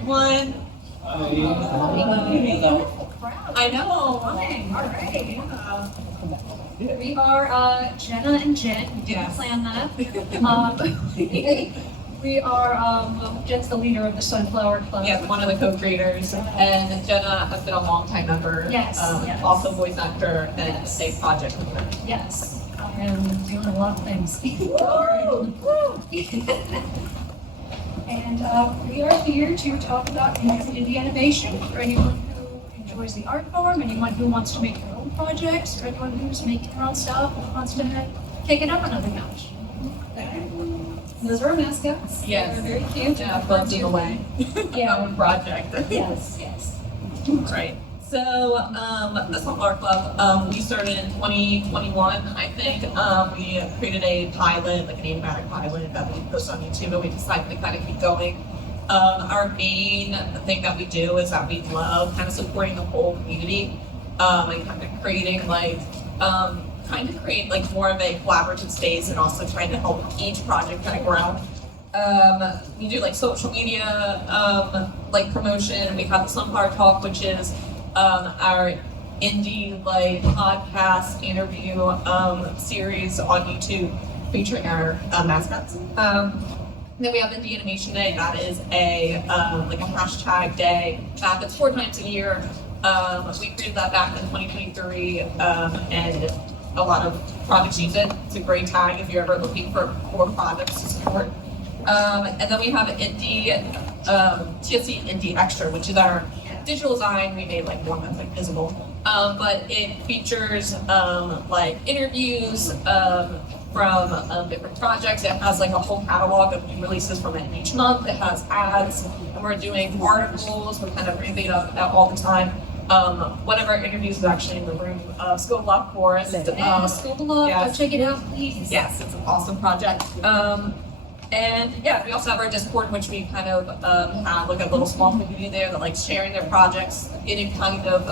everyone. I know. All right. We are Jenna and Jen. We didn't Yes. plan that. We are Jen's the leader of the Sunflower Club. Yeah, one of the co-creators, and Jenna has been a long-time member. Yes, yes. Also voice actor and a project member. Yes, and doing a lot of things. And we are here to talk about indie animation for anyone who enjoys the art form, anyone who wants to make their own projects, or anyone who's making their own stuff and wants to take it up another notch. Those are our mascots. Yes. They're very cute. Yeah, bursting away. Yeah. Own project. Yes, yes. Right. So, the Sunflower Club, we started in 2021, I think. We created a pilot, like an animatic pilot that we posted on YouTube, and we decided to kind of keep going. Our main thing that we do is that we love kind of supporting the whole community, and kind of creating trying to create like more of a collaborative space, and also trying to help each project kind of grow. We do like social media, like promotion. We have the Sunflower Talk, which is our indie like podcast interview series on YouTube featuring our mascots. Then we have Indie Animation Day. That is a like a hashtag day. It's 4 times a year. We created that back in 2023, and a lot of projects use it. It's a great tag if you're ever looking for more projects to support. And then we have TSC Indie Extra, which is our digital zine. We made like one that's like visible, but it features like interviews from different projects. It has like a whole catalog of new releases from it each month. It has ads, and we're doing articles. We're kind of ramping it up all the time. One of our interviews is actually in the room. School of Love Forest. School of Love, yes. go check it out, please. Yes, it's an awesome project. And yeah, we also have our Discord, which we kind of have like a little small community there that like sharing their projects, getting kind of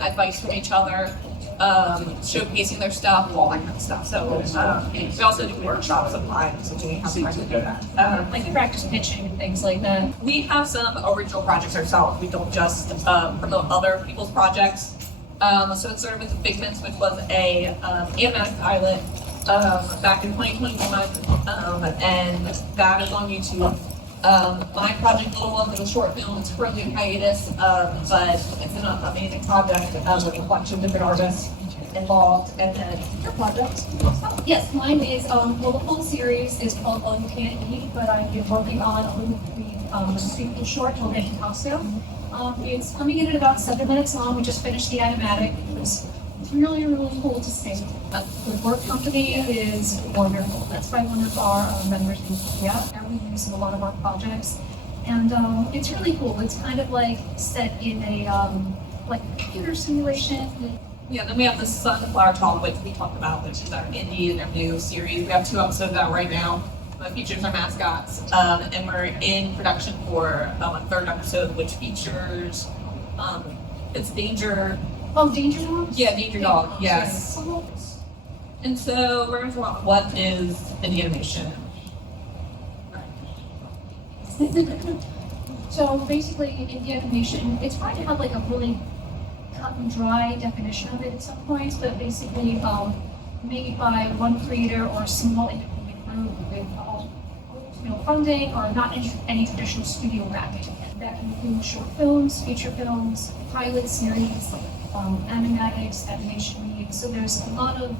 advice from each other, showcasing their stuff, all that kind of stuff. So we also do workshops sometimes, so we have time to do that. Like practice pitching and things like that. We have some original projects ourselves. We don't just promote other people's projects. So it started with the Figments, which was a animatic pilot back in 2021, and that is on YouTube. My project, Little Love, is a short film. It's currently in hiatus, but it's an amazing project with a bunch of different artists involved. And then your project? Yes, mine is, well, the whole series is called All You Can't Eat, but I've been working on a sequel short called Picasso. It's coming in at about 7 minutes long. We just finished the animatic. It was really, really cool to see. The work company is wonderful. That's by one of our members in Korea, and we use in a lot of our projects. And it's really cool. It's kind of like set in a like computer simulation. Yeah, then we have the Sunflower Talk, which we talked about, which is our indie and our new series. We have 2 episodes out right now. That features our mascots, and we're in production for a 3rd episode, which features it's Danger. Oh, Danger Dog? Yeah, Danger Dog. Yes. And so we're going to talk about what is indie animation. So basically, indie animation, it's hard to have like a really cut and dry definition of it at some points, but basically made by one creator or a small independent group with funding or not any traditional studio backing. That can include short films, feature films, pilot series, animatics, animation media. So there's a lot of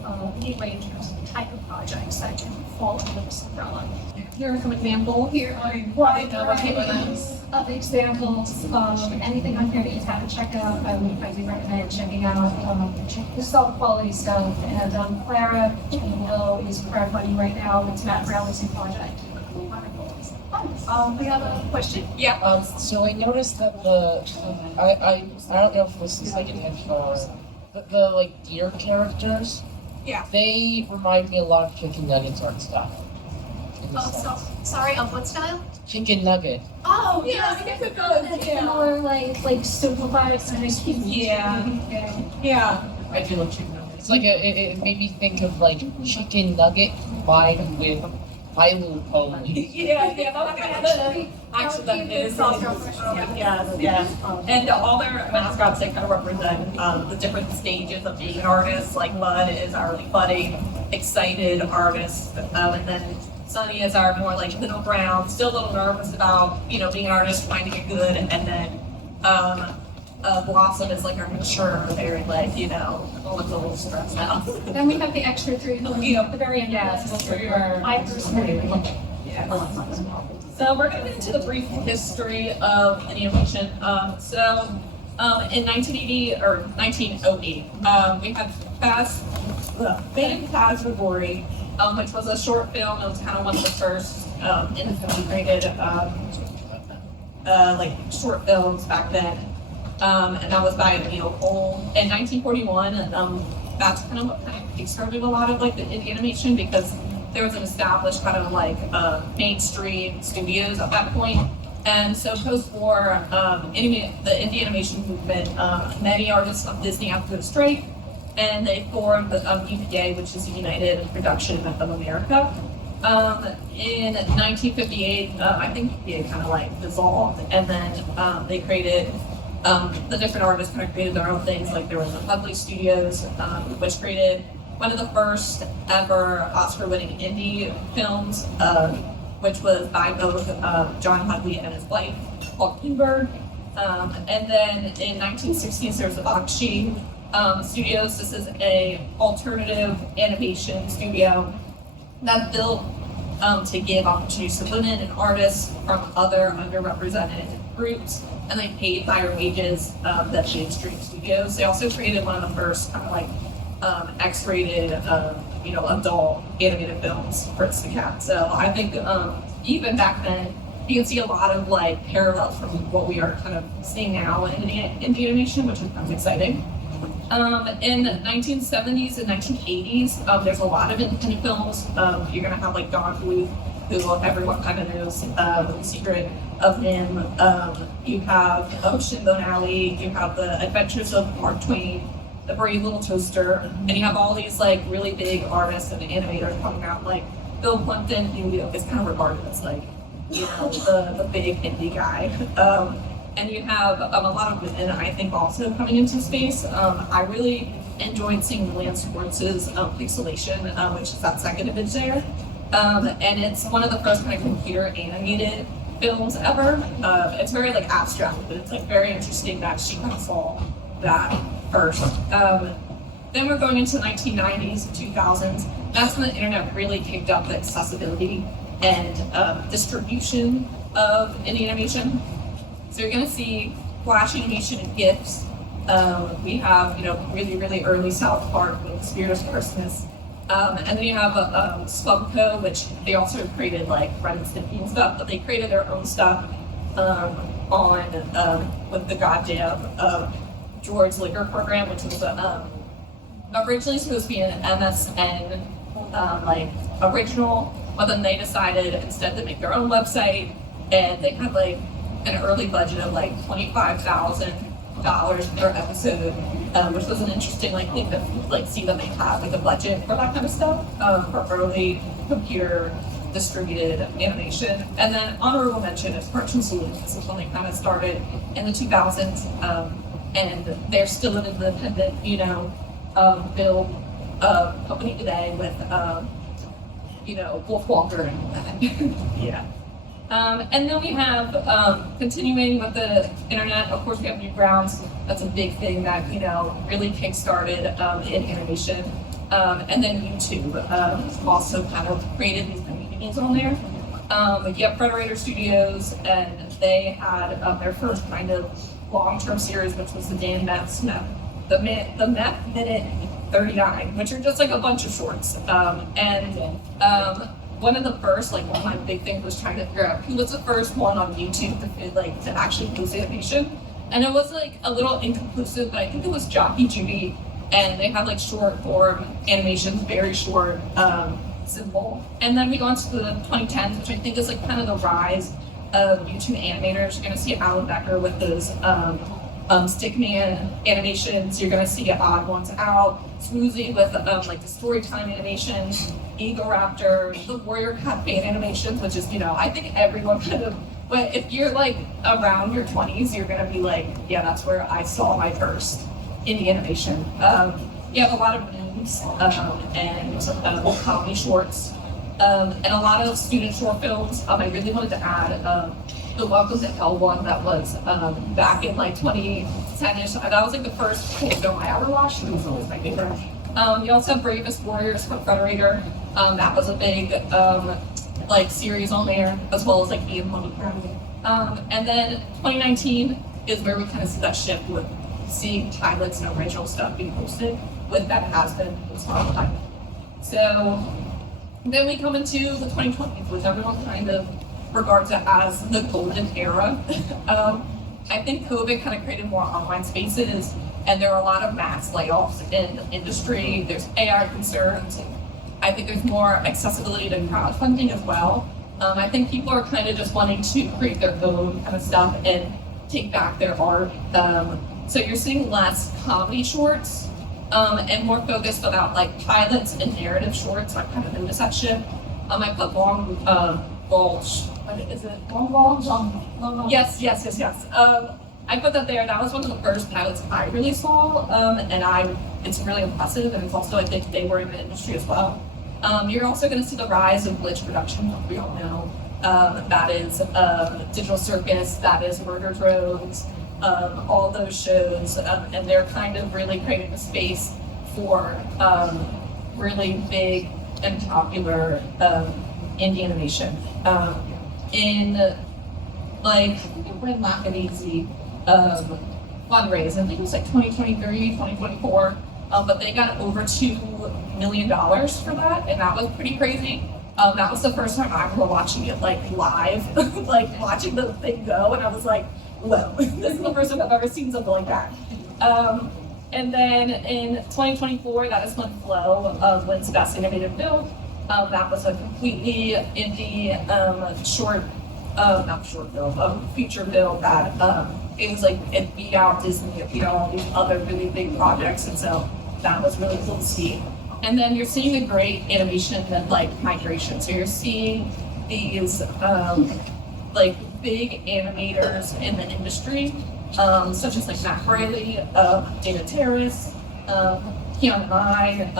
leeway in terms of the type of projects that can fall under this umbrella. Here are some examples. Here are wide varieties of examples. Anything on here that you haven't checked out, I would highly recommend checking out. This is all quality stuff. And Clara below is crowdfunding right now. It's Matt Brown's project. We have a question. Yeah. So I noticed that I don't know if this is like an intro, the like deer characters. Yeah. They remind me a lot of Chicken Nuggets art stuff. Sorry, of what style? Chicken Nugget. Oh, Yeah, I guess it does, yeah. Similar, like simplified, kind of Yeah. I do love chicken nuggets. It's like it made me think of like Chicken Nugget combined with My Little Pony. Yeah, Actually, that is yes. And all their mascots, they kind of represent the different stages of being an artist. Like Bud is our like budding, excited artist, and then Sunny is our more like middle ground, still a little nervous about being an artist, finding it good, and then Blossom is like our mature, very like a little stressed out. Then we have the extra three who are at the very end. I personally love it. So we're going to get into the brief history of animation. In 1980 or 1908, we had Phantasmagory, which was a short film. It was kind of one of the first integrated like short films back then, and that was by Neil Cole. In 1941, that's kind of what kind of kickstarted a lot of like the indie animation because there was an established kind of like mainstream studios at that point. And so post-war, the indie animation movement, many artists of Disney had to go to strike, and they formed the UPA, which is United Production of America. In 1958, I think UPA kind of like dissolved, and then they created, the different artists kind of created their own things, like there was the Hudley Studios, which created one of the first ever Oscar-winning indie films, which was by both John Hudley and his wife, Paul Greenberg. And then in 1916, there was the Bakshi Studios. This is a alternative animation studio that built to give opportunities to women and artists from other underrepresented groups, and they paid higher wages than mainstream studios. They also created one of the first kind of like X-rated, adult animated films for its cat. So I think even back then, you can see a lot of like parallels from what we are kind of seeing now in animation, which is kind of exciting. In the 1970s and 1980s, there's a lot of independent films. You're gonna have like Don Bluth, who everyone kind of knows, The Secret of Him. You have Ocean Bone Alley. You have The Adventures of Mark Twain, The Brave Little Toaster, and you have all these like really big artists and animators coming out, like Bill Plimpton, who is kind of regarded as like the big indie guy. And you have a lot of women, I think, also coming into space. I really enjoyed seeing Lance Schwartz's Pixelation, which is that second image there. And it's one of the first kind of computer animated films ever. It's very like abstract, but it's like very interesting that she kind of saw that first. Then we're going into the 1990s and 2000s. That's when the internet really kicked up the accessibility and distribution of indie animation. So you're going to see Flash animation and GIFs. We have, really, really early South Park with Spirit of Christmas. And then you have Spubco, which they also created like Ren and Stimpy and stuff, but they created their own stuff with the goddamn George Liquor program, which was originally supposed to be an MSN original, but then they decided instead to make their own website, and they had like an early budget of like $25,000 per episode, which was an interesting thing to see that they had like a budget for that kind of stuff for early computer distributed animation. And then honorable mention is Cartoon Saloon. This is when they kind of started in the 2000s, and they're still an independent, build company today with Wolf Walker and that. Yeah. And then we have, continuing with the internet, of course we have Newgrounds. That's a big thing that, really kick-started in animation. And then YouTube also kind of created these communities on there. You have Frederator Studios, and they had their first kind of long-term series, which was the Dan Meth Minute 39, which are just like a bunch of shorts. One of the first, one of my big things was trying to figure out who was the first one on YouTube to actually post animation. And it was a little inconclusive, but I think it was Jockey Judy, and they had short form animations, very short, simple. And then we go into the 2010s, which I think is kind of the rise of YouTube animators. You're gonna see Alan Becker with those Stickman animations. You're gonna see Odd Ones Out, Smoothie with the Storytime animations, Eagle Raptor, the Warrior Cat fan animations, which is, I think everyone kind of But if you're like around your 20s, you're gonna be like, yeah, that's where I saw my first indie animation. You have a lot of memes and comedy shorts and a lot of student short films. I really wanted to add the Welcome to Hell one that was back in like 2010ish. That was like the first cool film I ever watched. It was always my favorite. You also have Bravest Warriors from Federator. That was a big like series on there, as well as like Ian Honeycomb. And then 2019 is where we kind of see that shift with seeing pilots and original stuff being posted with that has been this whole time. So then we come into the 2020s, which everyone kind of regards it as the golden era. I think COVID kind of created more online spaces, and there are a lot of mass layoffs in the industry. There's AI concerns. I think there's more accessibility to crowdfunding as well. I think people are kind of just wanting to create their own kind of stuff and take back their art. So you're seeing less comedy shorts and more focused about like pilots and narrative shorts. I'm kind of into that shift. I put long bulge. What is it? Long. Yes. I put that there. That was one of the first pilots I really saw, and it's really impressive. And it's also, I think, they were in the industry as well. You're also going to see the rise of glitch production, like we all know. That is Digital Circus, that is Murder Drones, all those shows, and they're kind of really creating a space for really big and popular indie animation. When Laugh and Easy fundraise, I think it was like 2023, 2024. But they got over $2 million for that, and that was pretty crazy. That was the first time I remember watching it like live, like watching the thing go, and I was like, whoa, this is the first time I've ever seen something like that. And then in 2024, that is when Flow wins Best Animated Film. That was a completely indie feature film that it was like, it beat out Disney, it beat out all these other really big projects, and so that was really cool to see. And then you're seeing a great animation and like migration. So you're seeing these like big animators in the industry, such as like Matt Corelli, Dana Terrace, Keon Nye,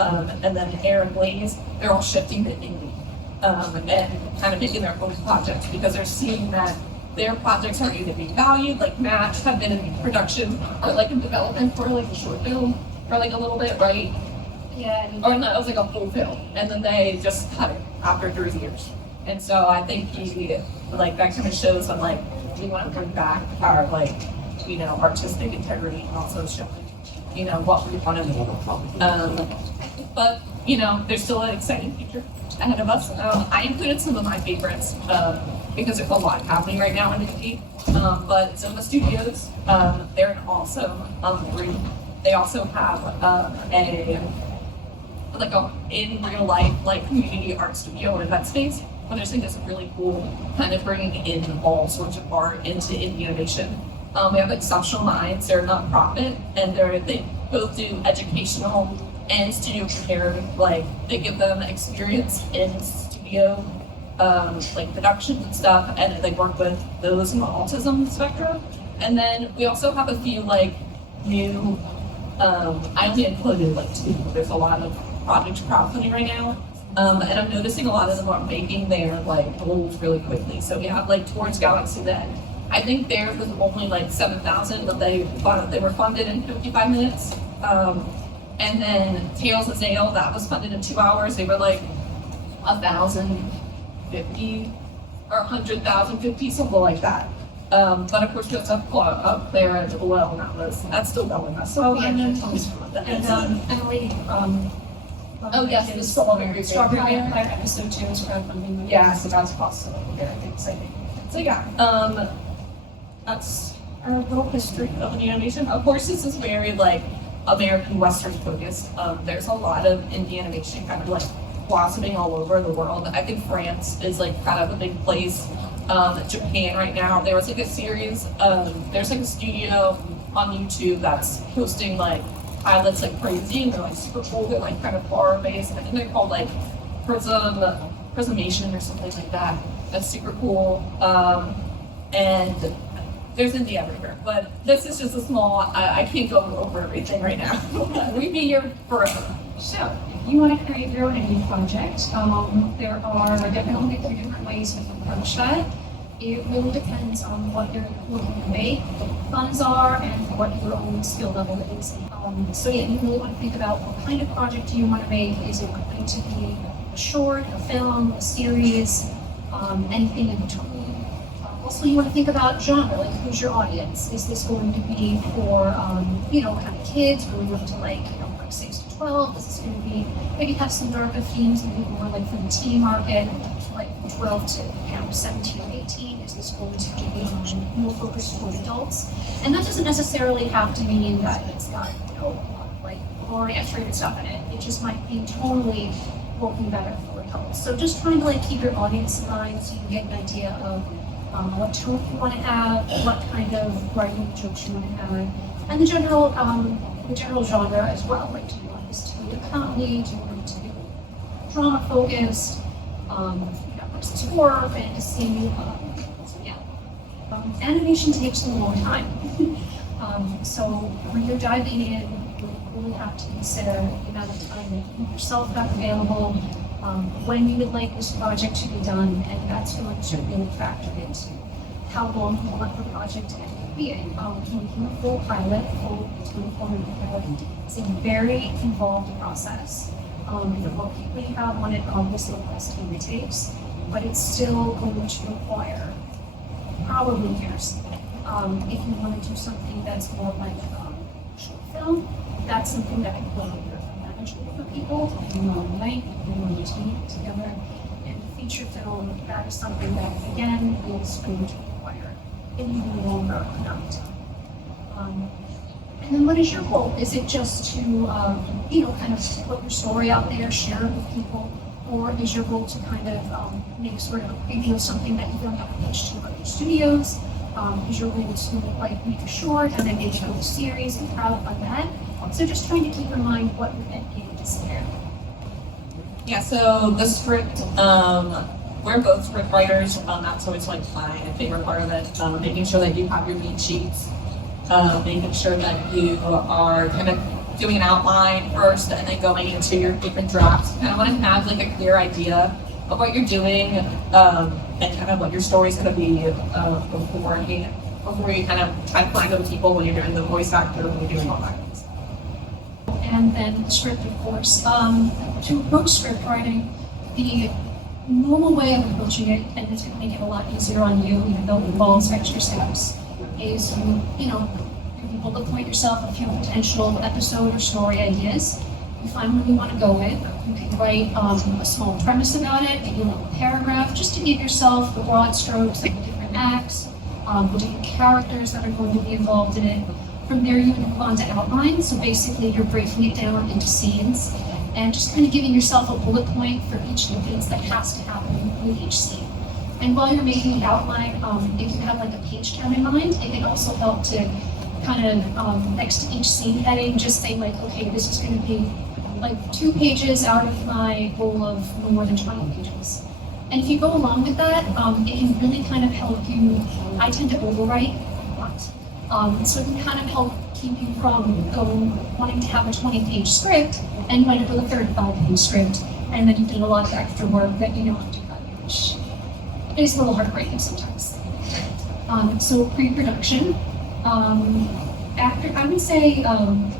and then Aaron Blaze. They're all shifting to indie and kind of making their own projects because they're seeing that their projects are either being valued. Like Matt had been in production or like in development for like a short film for like a little bit, right? Yeah. Or no, it was like a full film, and then they just cut it after 3 years. And so I think that kind of shows that like we want to bring back our artistic integrity and also showing what we want to do. But there's still an exciting future ahead of us. I included some of my favorites because there's a lot happening right now in indie. But Zoma Studios, they're an awesome group. They also have a in real life community art studio and event space. But I just think it's really cool, kind of bringing in all sorts of art into indie animation. We have Exceptional Minds. They're a nonprofit, and they both do educational and studio prepared. They give them experience in studio production and stuff, and they work with those on the autism spectrum. And then we also have a few new. I only included 2. There's a lot of projects crowdfunding right now, and I'm noticing a lot of them are making their goals really quickly. So we have Towards Galaxy that I think theirs was only 7,000, but they were funded in 55 minutes. And then Tales of Zale, that was funded in 2 hours. They were 1,050 or 100,050, something like that. But of course, just up there as well, that's still going. And Emily, oh yes, the Strawberry episode 2 is crowdfunding. Yeah, so that's possible. Very exciting. So yeah, that's our little history of the animation. Of course, this is very American Western focused. There's a lot of indie animation kind of blossoming all over the world. I think France is kind of a big place. Japan right now, there was a series. There's a studio on YouTube that's posting pilots crazy, and they're super cool. They're kind of horror based. I think they're called Prismation or something like that. That's super cool. and there's indie everywhere. But this is just a small. I can't go over everything right now. We'd be here forever. So, if you want to create your own indie project, there are definitely 3 different ways to approach that. It really depends on what you're looking to make, what the funds are, and what your own skill level is. So yeah, you really want to think about what kind of project do you want to make. Is it going to be a short, a film, a series, anything in between? Also, you want to think about genre, like who's your audience? Is this going to be for, kind of kids, really up to like 6 to 12? Is this going to be, maybe have some darker themes, maybe more like for the teen market, like 12 to 17 or 18? Is this going to be more focused for adults? And that doesn't necessarily have to mean that it's got, like already X-rated stuff in it. It just might be totally working better for adults. So just trying to like keep your audience in mind so you can get an idea of what tone you want to have, what kind of writing jokes you want to have, and the general genre as well. Like, do you want this to be a comedy? Do you want it to be drama focused? Is this horror, fantasy? Animation takes a long time. So when you're diving in, you really have to consider the amount of time that you yourself have available, when you would like this project to be done, and that's going to really factor into how long you want the project to end up being. Making a full pilot, full 24-minute pilot, is a very involved process. The more people you have on it, obviously the less time it takes, but it's still going to require probably years. If you want to do something that's more like a short film, that's something that can be manageable for people. If you want to write, if you want to team together, and feature film, that is something that again is going to require an even longer amount of time. And then what is your goal? Is it just to kind of put your story out there, share it with people? Or is your goal to kind of make sort of a preview of something that you don't have to pitch to other studios? Is your goal to like make a short and then maybe go a series and crowdfund that? So just trying to keep in mind what your end game is there. Yeah, so the script, we're both script writers. That's always like my favorite part of it. Making sure that you have your beat sheets, making sure that you are kind of doing an outline first and then going into your different drafts. And I want to have like a clear idea of what you're doing and kind of what your story's going to be beforehand, before you kind of try to find other people when you're doing the voice actor, when you're doing all that. And then the script, of course. To approach script writing, the normal way of approaching it, and it's going to make it a lot easier on you, even though it involves extra steps, is you bullet point yourself a few potential episode or story ideas. You find what you want to go with. You can write a small premise about it, maybe a little paragraph, just to give yourself the broad strokes of the different acts, the different characters that are going to be involved in it. From there, you move on to outline. So basically, you're breaking it down into scenes and just kind of giving yourself a bullet point for each of the things that has to happen with each scene. And while you're making the outline, if you have like a page count in mind, it can also help to kind of next to each scene heading, just say like, okay, this is going to be like 2 pages out of my goal of no more than 20 pages. And if you go along with that, it can really kind of help you. I tend to overwrite a lot. So it can kind of help keep you from wanting to have a 20-page script and you end up with a 35-page script, and then you did a lot of extra work that you don't have to do that much. It's a little heartbreaking sometimes. So pre-production. After, I would say, I'm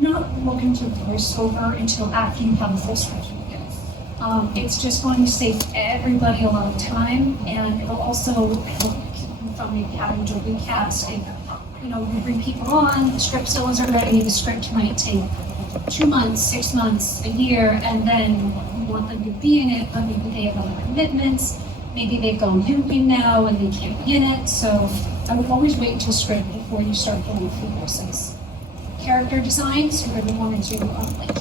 not looking to voice over until after you have a full script. It's just going to save everybody a lot of time, and it'll also help keep you from maybe having to recast. You bring people on, the script still isn't ready, the script might take 2 months, 6 months, a year, and then you want them to be in it, but maybe they have other commitments, maybe they've gone moving now and they can't be in it, so I would always wait until script before you start going through the process. Character designs, you're going to want to do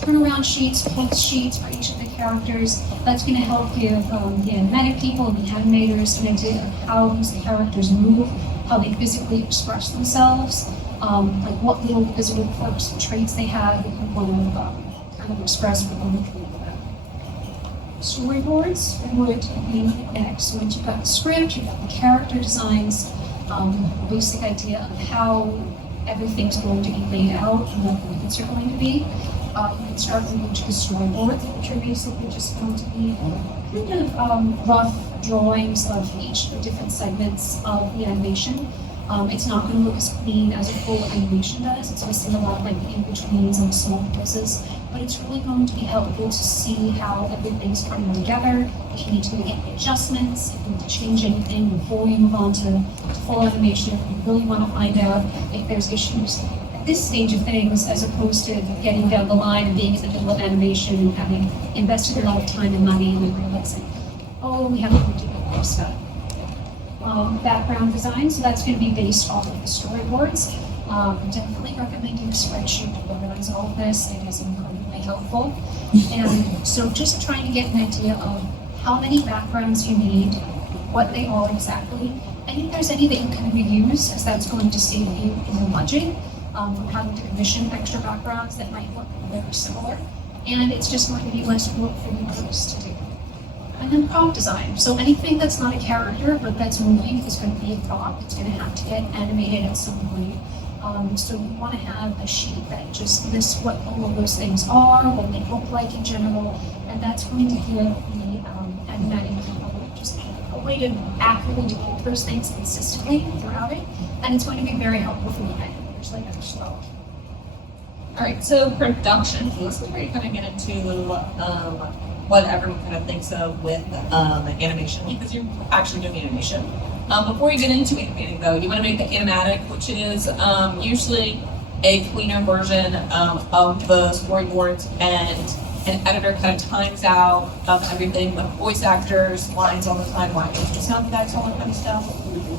turnaround sheets, post sheets for each of the characters. That's going to help give the animatic people and the animators an idea of how these characters move, how they physically express themselves, like what little physical quirks and traits they have that you want to kind of express for them. storyboards would be next. Once you've got the script, you've got the character designs, basic idea of how everything's going to be laid out and what the movements are going to be. You can start moving to the storyboards, which are basically just going to be kind of rough drawings of each of the different segments of the animation. It's not going to look as clean as a full animation does. It's missing a lot of like in-betweens and small pieces, but it's really going to be helpful to see how everything's coming together. If you need to make any adjustments, if you need to change anything before you move on to full animation, if you really want to find out if there's issues at this stage of things, as opposed to getting down the line and being in the middle of animation and having invested a lot of time and money and then realizing, oh, we haven't looked at this stuff. Background design, so that's going to be based off of the storyboards. Definitely recommending a spreadsheet to organize all of this. It is incredibly helpful. And so just trying to get an idea of how many backgrounds you need, what they are exactly, and if there's any that you can reuse, because that's going to save you in the budget from having to commission extra backgrounds that might look very similar. And it's just going to be less work for the artist to do. And then prop design. So anything that's not a character but that's moving is going to be a prop. It's going to have to get animated at some point. So you want to have a sheet that just lists what all of those things are, what they look like in general, and that's going to give the animating people just a way to accurately depict those things consistently throughout it, and it's going to be very helpful for the animators like as well. All right, so production. This is where you kind of get into what everyone kind of thinks of with animation, because you're actually doing animation. Before you get into animating, though, you want to make the animatic, which is usually a cleaner version of the storyboards, and an editor kind of times out of everything with voice actors, lines on the timeline, sound effects, all that kind of stuff.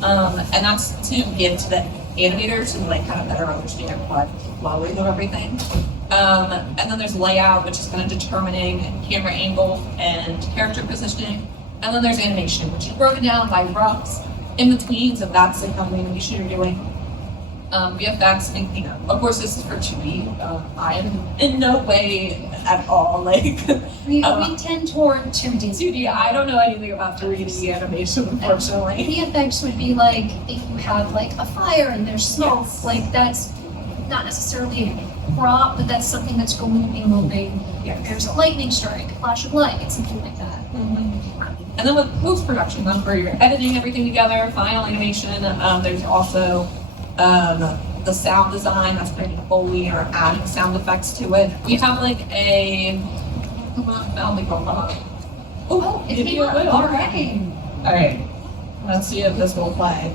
And that's to give to the animators and like kind of better understand what flowing of everything. And then there's layout, which is kind of determining camera angle and character positioning. And then there's animation, which is broken down by roughs, in-betweens, and that's the kind of animation you're doing. VFX, and, you know, of course this is for 2D. I am in no way at all like... We tend toward 2D. 2D, I don't know anything about 3D animation, unfortunately. VFX would be like if you have like a fire and there's smoke, Yes. like that's not necessarily a prop, but that's something that's going to be moving. Yes. There's a lightning strike, a flash of light, it's something like that. And then with post-production, that's where you're editing everything together, final animation. There's also the sound design, that's creating a Foley or adding sound effects to it. We have like a... Oh, it give came you a up. little. All right. All right, let's see if this will play.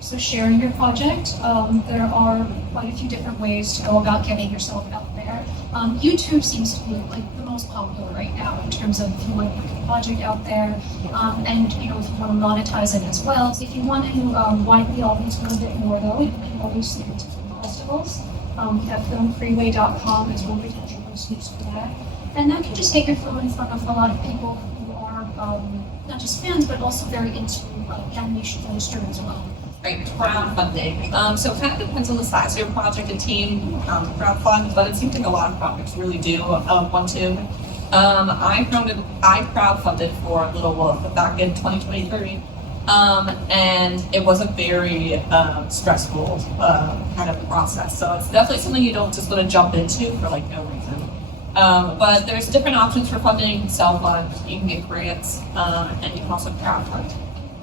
So sharing your project, there are quite a few different ways to go about getting yourself out there. YouTube seems to be like the most popular right now in terms of if you want to put your project out there, and you know if you want to monetize it as well. So if you want to widen the audience a little bit more, though, you can always submit to film festivals. We have filmfreeway.com as one potential resource for that, and that can just get your film in front of a lot of people who are not just fans but also very into animation industry as well. Right, crowdfunding. So it kind of depends on the size of your project and team, crowdfund, but it seems like a lot of projects really do want to. I crowdfunded for Little Wolf back in 2023, and it was a very stressful kind of process. So it's definitely something you don't just want to jump into for like no reason. But there's different options for funding, self-fund, you can get grants, and you can also crowdfund.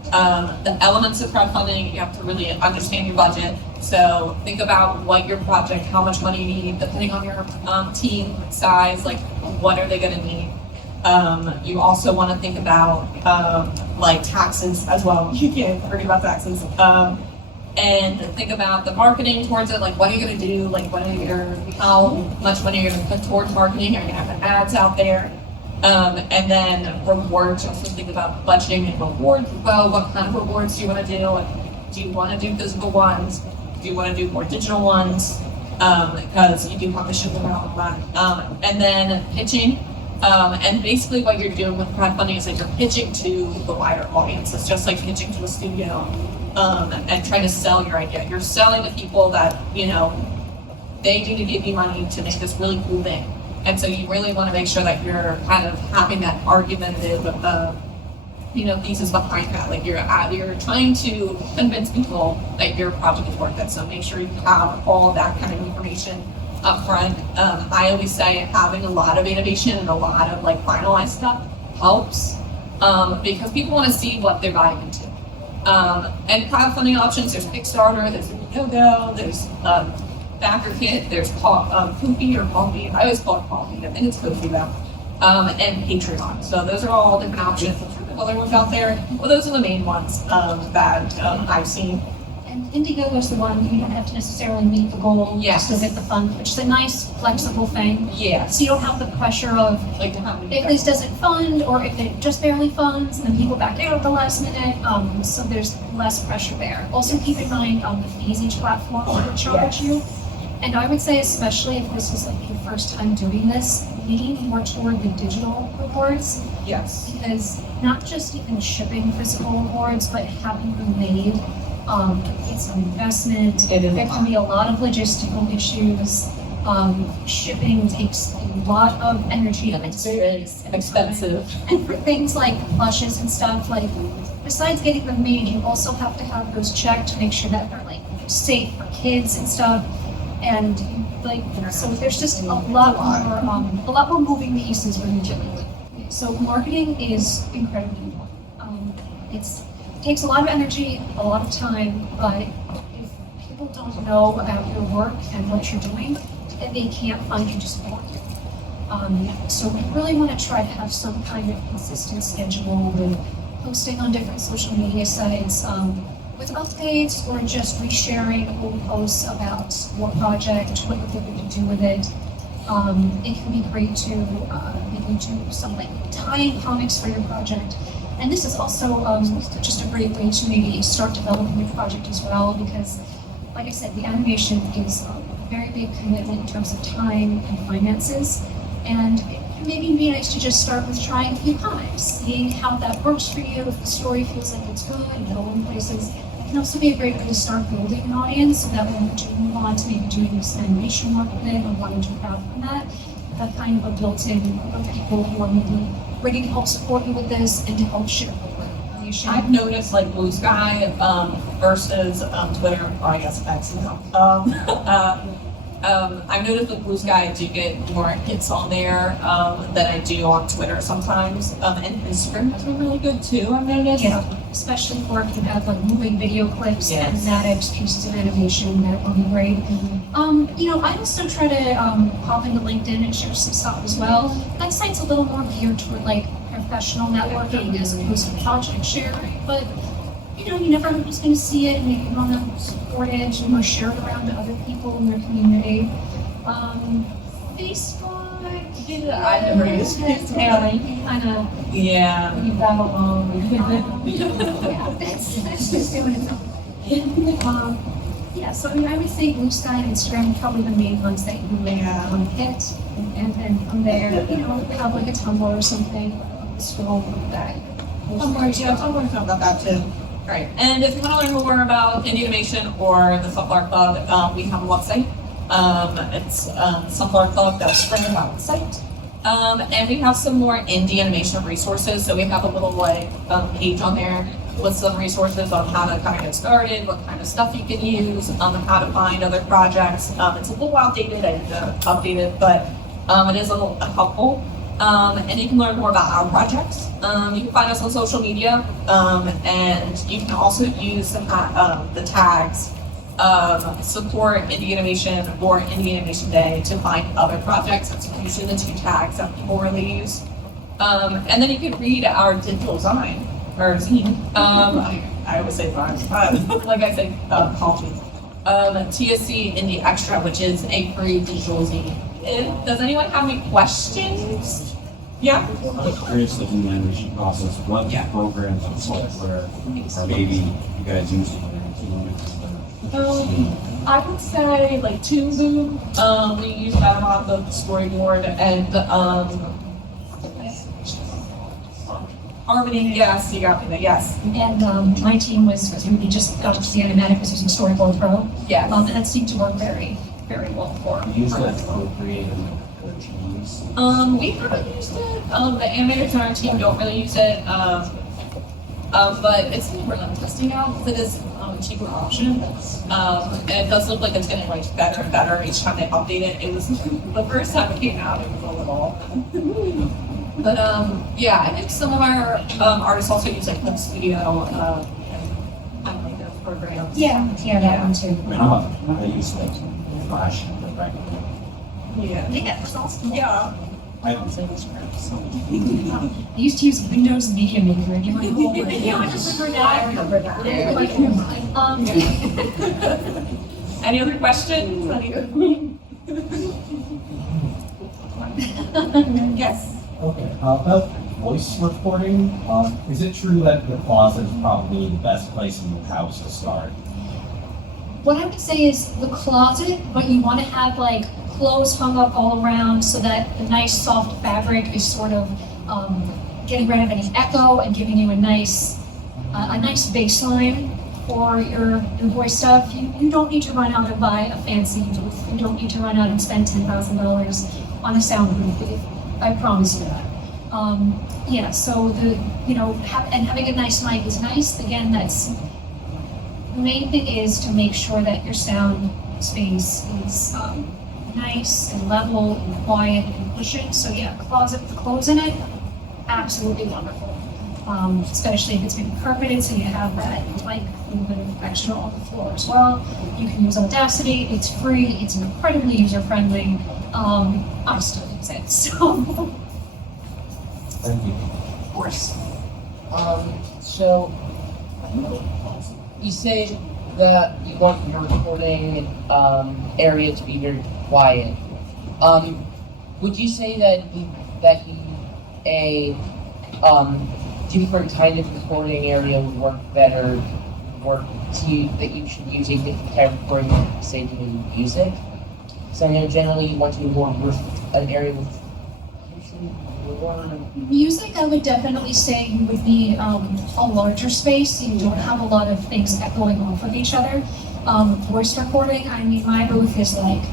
The elements of crowdfunding, you have to really understand your budget. So think about what your project, how much money you need, depending on your team size, like what are they going to need. You also want to think about like taxes as well. You can't forget about taxes. And think about the marketing towards it. Like, what are you going to do? Like, how much money you're going to put towards marketing? Are you going to have ads out there? And then rewards. Also think about budgeting and rewards as well. What kind of rewards do you want to do? Like, do you want to do physical ones? Do you want to do more digital ones? Because you do have to ship them out a lot. And then pitching. And basically what you're doing with crowdfunding is that you're pitching to the wider audience. It's just like pitching to a studio and trying to sell your idea. You're selling to people that, you know, they need to give you money to make this really cool thing. And so you really want to make sure that you're kind of having that argumentative, thesis behind that. Like you're trying to convince people that your project is worth it. So make sure you have all that kind of information up front. I always say having a lot of innovation and a lot of like finalized stuff helps because people want to see what they're buying into. And crowdfunding options, there's Kickstarter, there's Indiegogo, there's BackerKit, there's Kofi or Coffee. I always call it Coffee. I think it's Kofi though. And Patreon. So those are all different options. There's other ones out there. Well, those are the main ones that I've seen. And Indiegogo is the one you don't have to necessarily meet the goal Yes. to get the fund, which is a nice, flexible thing. Yeah. So you don't have the pressure of Like to have if this doesn't fund or if it just barely funds, then people back out at the last minute. So there's less pressure there. Also keep in mind the fees each platform will charge you. And I would say, especially if this is like your first time doing this, lean more toward the digital rewards. Yes. Because not just even shipping physical rewards, but having them made, it's an investment. It is. There can be a lot of logistical issues. Shipping takes a lot of energy and space and Expensive. time. And for things like plushes and stuff, like besides getting them made, you also have to have those checked to make sure that they're like safe for kids and stuff. And so there's just a lot more moving pieces when you're doing it. So marketing is incredibly important. It takes a lot of energy, a lot of time, but if people don't know about your work and what you're doing, then they can't find you to support you. So we really want to try to have some kind of consistent schedule with posting on different social media sites, with updates or just resharing old posts about your project, what you're looking to do with it. It can be great to maybe do some like tie-in comics for your project. And this is also just a great way to maybe start developing your project as well, because like I said, the animation is a very big commitment in terms of time and finances. And it can maybe be nice to just start with trying a few comics, seeing how that works for you, if the story feels like it's good and going places. It can also be a great way to start building an audience so that when you move on to maybe doing this animation work with it or wanting to crowd from that kind of a built-in group of people who are maybe ready to help support you with this and to help share information. I've noticed like Blue Sky versus Twitter, or I guess X now. I've noticed with Blue Sky I do get more hits on there than I do on Twitter sometimes. And Instagram has been really good too, I've noticed. Yeah, especially for if you have like moving video clips Yes. and animatics, pieces of animation, that would be great. I also try to pop into LinkedIn and share some stuff as well. That site's a little more geared toward like professional networking as opposed to project sharing, but you never know who's going to see it and maybe you want to support it and share it around to other people in your community. Facebook. Yeah, I never used it. Yeah, you can kind of Yeah. leave that alone. Yeah, that's just doing its own. Yeah, so I would say Blue Sky and Instagram are probably the main ones that you may want to hit, and then from there, have like a Tumblr or something, scroll that. Tumblr talk about that too. Right. And if you want to learn more about indie animation or the Sunflower Club, we have a website. It's Sunflower Club that's on the site. And we have some more indie animation resources. So we have a little page on there with some resources on how to kind of get started, what kind of stuff you can use, how to find other projects. It's a little outdated, I need to update it, but it is a little helpful. And you can learn more about our projects. You can find us on social media, and you can also use the tags support indie animation or indie animation day to find other projects. That's usually the two tags that people really use. And then you can read our digital zine, or zine. I always say zine, like I say, coffee. TSC Indie Extra, which is a free digital zine. Does anyone have any questions? Yeah? I'm curious if in the animation process, what programs and software or maybe you guys using I would say like Toonboom. We use that a lot, the storyboard, and Harmony. Yes, you got me there. Yes. And my team was really just got to see animatic was using Storyboard Pro. Yes. And that seemed to work very, very well for them. use that for creating teams? We haven't used it. The animators on our team don't really use it. But it's something we're testing out because it is a cheaper option. And it does look like it's getting like better and better each time they update it. It was the first time it came out, it was a little. But yeah, I think some of our artists also use like Clip Studio and like those programs. Yeah, that one too. I use like Flash and the record. Yeah. Yeah, that's awesome. Yeah. I haven't seen this script, so. I used to use Windows Media Maker and you're like, oh, yeah, I just remember that. I remember that. Yeah. Like, Any other questions? Yes. Okay, about voice recording, is it true that the closet is probably the best place in the house to start? What I would say is the closet, but you want to have like clothes hung up all around so that the nice soft fabric is sort of getting rid of any echo and giving you a nice baseline for your voice stuff. You don't need to run out and buy a fancy booth. You don't need to run out and spend $10,000 on a soundproof. I promise you that. Yeah, so having a nice mic is nice. Again, that's the main thing is to make sure that your sound space is nice and level and quiet and cushioned. So yeah, closet with clothes in it, absolutely wonderful. Especially if it's been carpeted, so you have that like a little bit of extra on the floor as well. You can use Audacity. It's free. It's incredibly user friendly. I still use it. So. Thank you. Of course. So you say that you want your recording area to be very quiet. Would you say that a different kind of recording area would work better, that you should use a different kind of recording area, say, doing music? So I know generally you want to do more an area with Music, I would definitely say you would need a larger space, so you don't have a lot of things echoing off of each other. Voice recording, I mean, my booth is like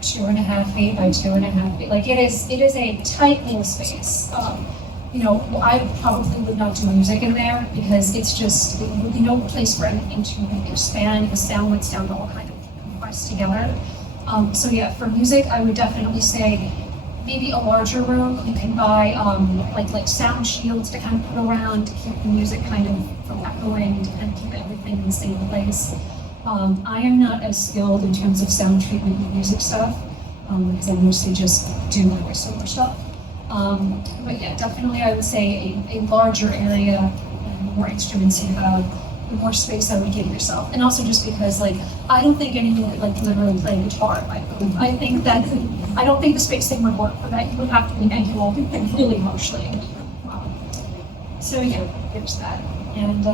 2.5 feet by 2.5 feet. Like it is a tight little space. I probably would not do music in there because it would be no place for anything to expand. The sound would sound all kind of compressed together. So yeah, for music, I would definitely say maybe a larger room. You can buy like sound shields to kind of put around to keep the music kind of from echoing, to kind of keep everything in the same place. I am not as skilled in terms of sound treatment and music stuff because I mostly just do voiceover stuff. But yeah, definitely I would say a larger area, and the more instruments you have, the more space I would give yourself. And also just because I don't think anyone would literally play guitar in my booth. I don't think the space thing would work for that. You would have to be angled really harshly. So yeah, there's that. And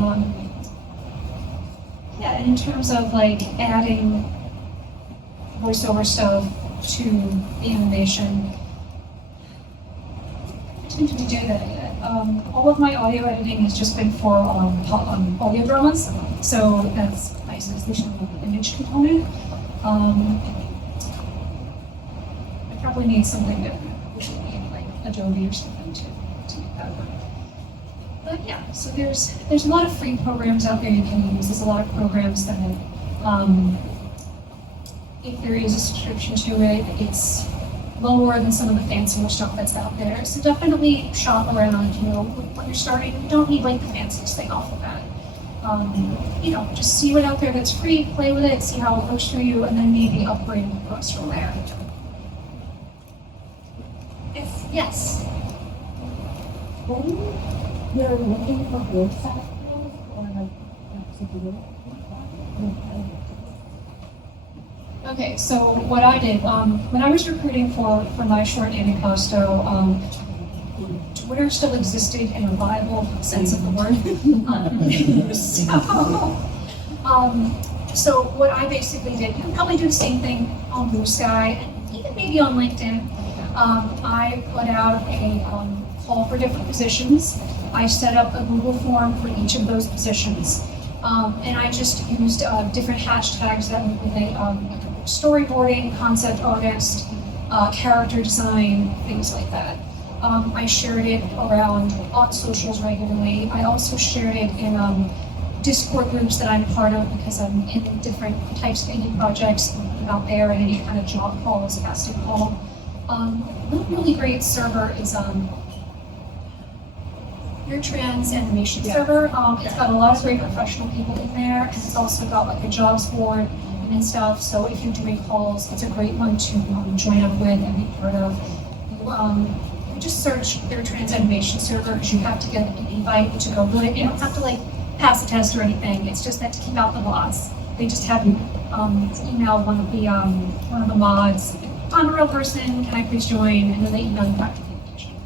yeah, and in terms of adding voiceover stuff to the animation, I attempted to do that yet. All of my audio editing has just been for audio dramas, so that's nice because they should have an image component. I probably need something different, which would be like Adobe or something to make that work. But yeah, so there's a lot of free programs out there you can use. There's a lot of programs that if there is a subscription to it, it's lower than some of the fancier stuff that's out there. So definitely shop around, when you're starting. You don't need the fanciest thing off the bat. Just see what out there that's free, play with it, see how it works for you, and then maybe upgrade the books from there. Yes. You're looking for voice actors or like Okay, so what I did, when I was recruiting for my short Anticosto, Twitter still existed in a viable sense of the word. So what I basically did, you can probably do the same thing on Blue Sky, and even maybe on LinkedIn. I put out a call for different positions. I set up a Google form for each of those positions. And I just used different hashtags that would relate storyboarding, concept artist, character design, things like that. I shared it around on socials regularly. I also shared it in Discord groups that I'm part of because I'm in different types of indie projects out there and any kind of job calls, casting call. One really great server is your trans animation server. It's got a lot of great professional people in there, and it's also got like a jobs board and stuff. So if you're doing calls, it's a great one to join up with and be part of. You just search their trans animation server because you have to get an invite to go to it. You don't have to like pass a test or anything. It's just that to keep out the bots. They just have you email one of the mods. I'm a real person. Can I please join? And then they email you back the invitation.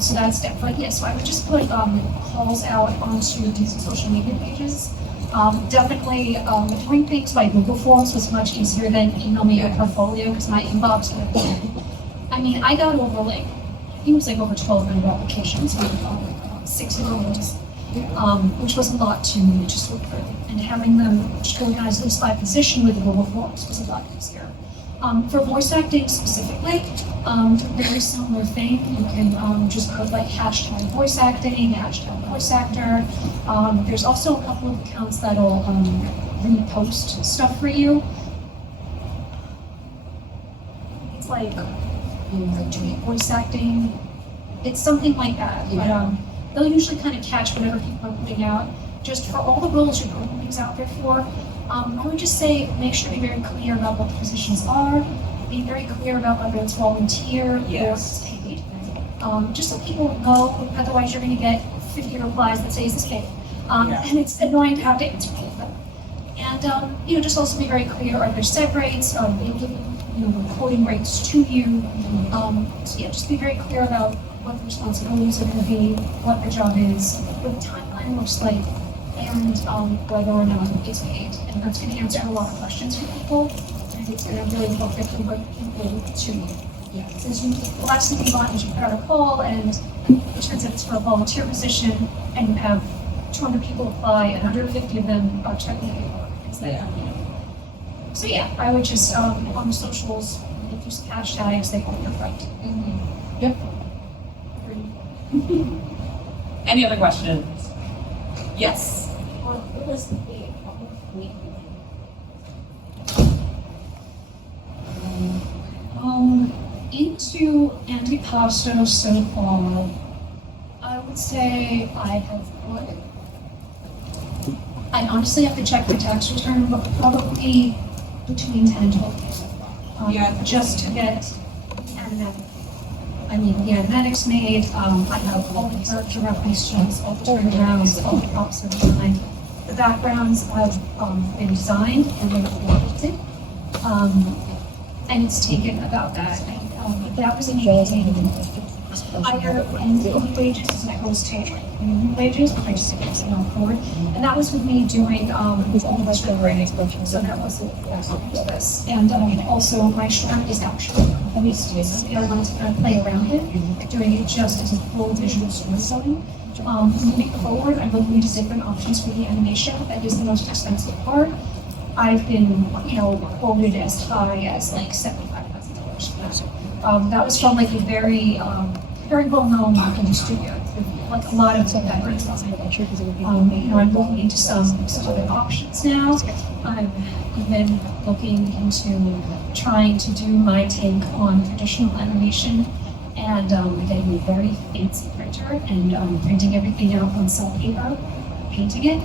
So that's definitely So I would just put calls out onto these social media pages. Definitely doing things by Google Forms was much easier than email me a portfolio because my inbox. I mean, I got over like I think it was like over 1,200 applications with 6 roles. Which was a lot to just look through. And having them just organize those by position with Google Forms was a lot easier. For voice acting specifically, very similar thing. You can just put like hashtag voice acting, hashtag voice actor. There's also a couple of accounts that'll repost stuff for you. It's like doing voice acting. It's something like that. But, they'll usually kind of catch whatever people are putting out. Just for all the roles you're putting things out there for, I would just say make sure to be very clear about what the positions are. Be very clear about whether it's volunteer or it's paid. Just so people know, otherwise you're going to get 50 replies that say, is this paid? And it's annoying to have to answer all of them. And just also be very clear, are there set rates? Are they giving recording rates to you? So yeah, just be very clear about what the responsibilities are going to be, what the job is, what the timeline looks like, and whether or not it's paid. And that's going to answer a lot of questions for people, and it's going to really help get people to you. Since the last thing you want is you put out a call, and it turns out it's for a volunteer position, and you have 200 people apply, and 150 of them are technically workers. So yeah, I would just, on the socials, use hashtags, they hold your right. Yep. Any other questions? Yes. Into Anticosto so far, I would say I have put. I honestly have to check my tax return, but probably between 10 and 12 just to get animatic. I mean, the animatics made, I have all the character references, all the turnarounds, all the props are designed. The backgrounds have been designed and they're edited. And it's taken about that. That was amazing. Higher end wages as opposed to minimum wages, but I just think it's on forward. And that was with me doing all the script writing, so that wasn't this. And also my short is actually I want to play around it, doing it just as a full visual storytelling. Moving forward, I'm looking into different options for the animation. That is the most expensive part. I've been, quoted as high as like $75,000 for that. That was from like a very well-known marketing studio, like a lot of veterans. I'm looking into some other options now. I'm even looking into trying to do my take on traditional animation and getting a very fancy printer and printing everything out on cell paper, painting it,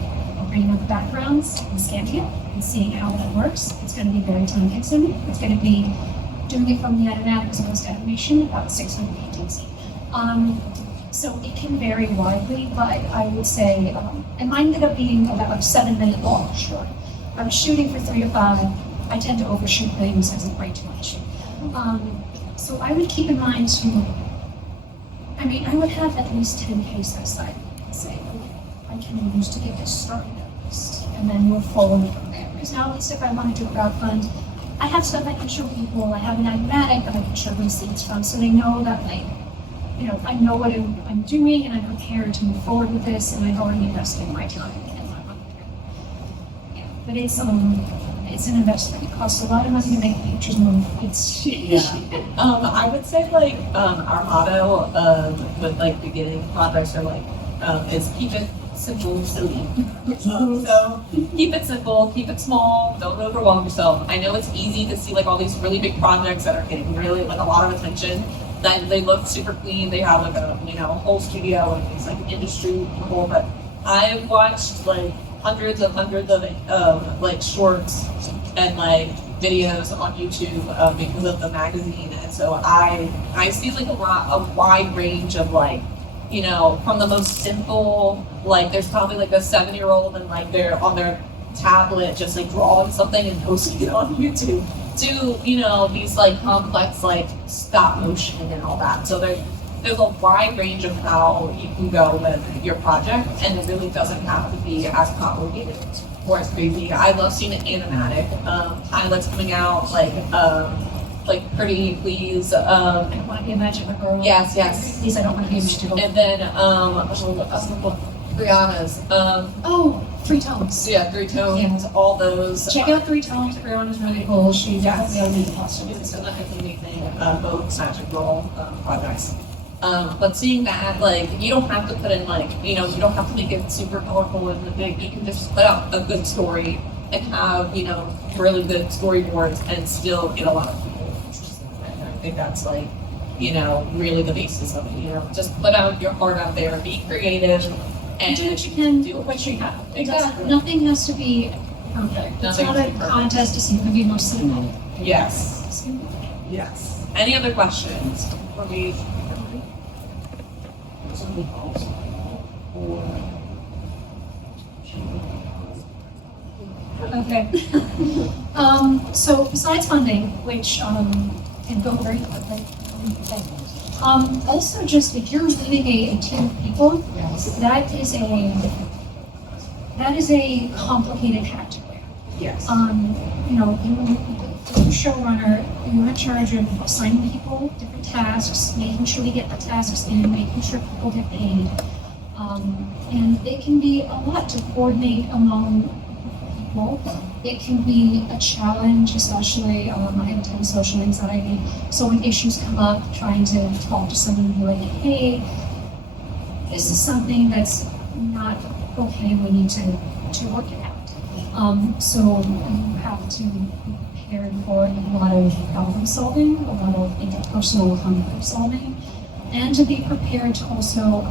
bringing out the backgrounds and scanning it and seeing how that works. It's going to be very time consuming. It's going to be doing it from the animatic as opposed to animation, about 600 paintings. So it can vary widely, but I would say, and mine ended up being about a 7-minute long short. I was shooting for 3 to 5. I tend to overshoot things as I write too much. So I would keep in mind I would have at least 10K set aside and say, okay, I can use to get this started at least, and then move forward from there. Because now at least if I want to do a crowdfund, I have stuff I can show people, I have an animatic that I can show receipts from, so they know that I know what I'm doing and I'm prepared to move forward with this, and I've already invested my time and my money. Yeah, but it's an investment. It costs a lot of money to make pictures move. It's I would say like our motto with like beginning projects are like is keep it simple, silly. So keep it simple, keep it small, don't overwhelm yourself. I know it's easy to see like all these really big projects that are getting really like a lot of attention. That they look super clean. They have like a whole studio and it's like industry people. But I've watched like hundreds of like shorts and like videos on YouTube because of the magazine, and so I see like a wide range of like from the most simple, like there's probably like a 7-year-old and like they're on their tablet just like drawing something and posting it on YouTube to these like complex like stop motion and all that. So there's a wide range of how you can go with your project, and it really doesn't have to be as complicated or as crazy. I love seeing an animatic pilots coming out like Pretty Please. I don't want to be a magic girl. Yes, yes. Please, I don't want to be a magic girl. And then Brianna's 3 Tones. yeah, 3 Tones, all those. Check out 3 Tones. Brianna's really cool. She definitely will be the costume. It's gonna have anything, both magic girl projects. But seeing that, like, you don't have to put in like, you don't have to make it super colorful and big. You can just put out a good story and have, really good storyboards and still get a lot of people interested in it. And I think that's like, really the basis of it. Just put out your heart out there, be creative, and do what you can. do what you have. Exactly. Nothing has to be perfect. It's Nothing not has a to be perfect. contest to see who can be most cinematic. Yes. Yes. Any other questions for me? Okay. So besides funding, which can go very quickly, also just if you're leading a team of people, that is a complicated hat to wear. Yes. You're showrunner, you're in charge of assigning people different tasks, making sure we get the tasks in, making sure people get paid. And it can be a lot to coordinate among people. It can be a challenge, especially I have intense social anxiety. So when issues come up, trying to talk to someone and be like, hey, this is something that's not okay, we need to work it out. So you have to be prepared for a lot of problem solving, a lot of interpersonal conflict solving, and to be prepared to also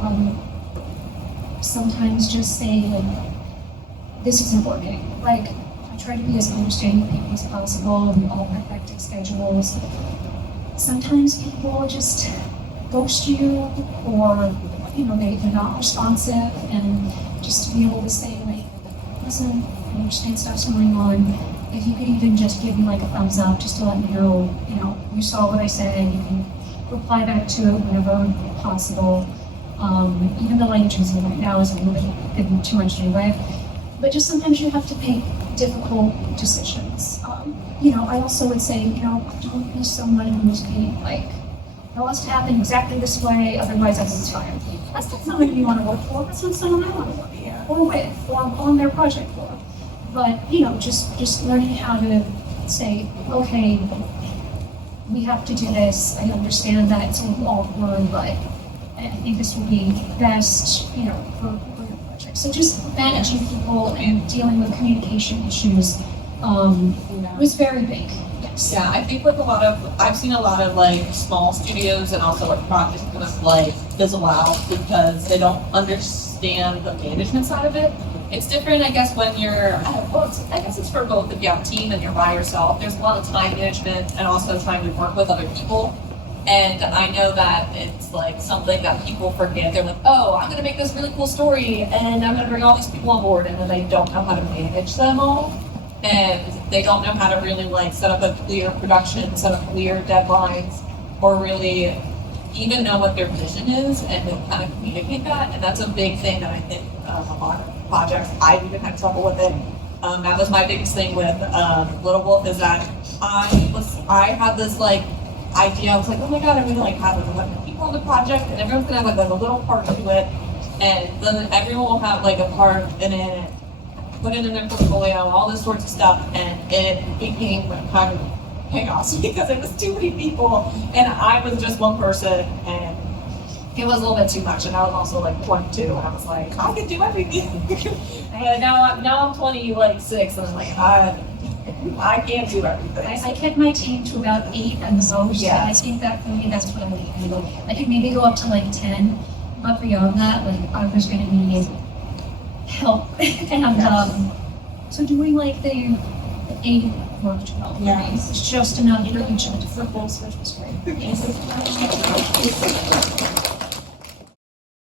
sometimes just say, like, this isn't working. Like, I try to be as understanding of people as possible. We all have hectic schedules. Sometimes people just ghost you, or they're not responsive, and just to be able to say, like, listen, I understand stuff's going on. If you could even just give me like a thumbs up, just to let me know, you saw what I said. You can reply back to it whenever possible. Even the language using right now is a little bit too much anyway. But just sometimes you have to make difficult decisions. I also would say, don't be someone who's being like, it has to happen exactly this way, otherwise everyone's fired. That's not someone you want to work for. That's not someone I want to work for, or with, or on their project for. But just learning how to say, okay, we have to do this. I understand that it's a little awkward, but I think this will be best, for your project. So just managing people and dealing with communication issues was very big. Yes. Yeah, I think I've seen a lot of like small studios and also like projects kind of like fizzle out because they don't understand the management side of it. It's different, I guess, when I guess it's for both if you have a team and you're by yourself. There's a lot of time management and also trying to work with other people. And I know that it's like something that people forget. They're like, oh, I'm gonna make this really cool story and I'm gonna bring all these people on board, and then they don't know how to manage them all. And they don't know how to really like set up a clear production, set up clear deadlines, or really even know what their vision is and then kind of communicate that. And that's a big thing that I think a lot of projects, I even had trouble with it. That was my biggest thing with Little Wolf, is that I had this like idea. I was like, oh my god, I'm gonna like have 11 people on the project, and everyone's gonna have like a little part to it, and then everyone will have like a part in it, put it in their portfolio, all this sorts of stuff, and it became kind of chaos because it was too many people, and I was just one person, and it was a little bit too much. And I was also like 22, and I was like, I can do everything. And now I'm 26, and I'm like, I can't do everything. I kept my team to about 8 at the most. Yeah. I think that for me, that's what I need. I could maybe go up to like 10, but beyond that, like I was going to need help. And so doing like the 8 worked well. Yeah. It's just enough for each of the different roles, which was great.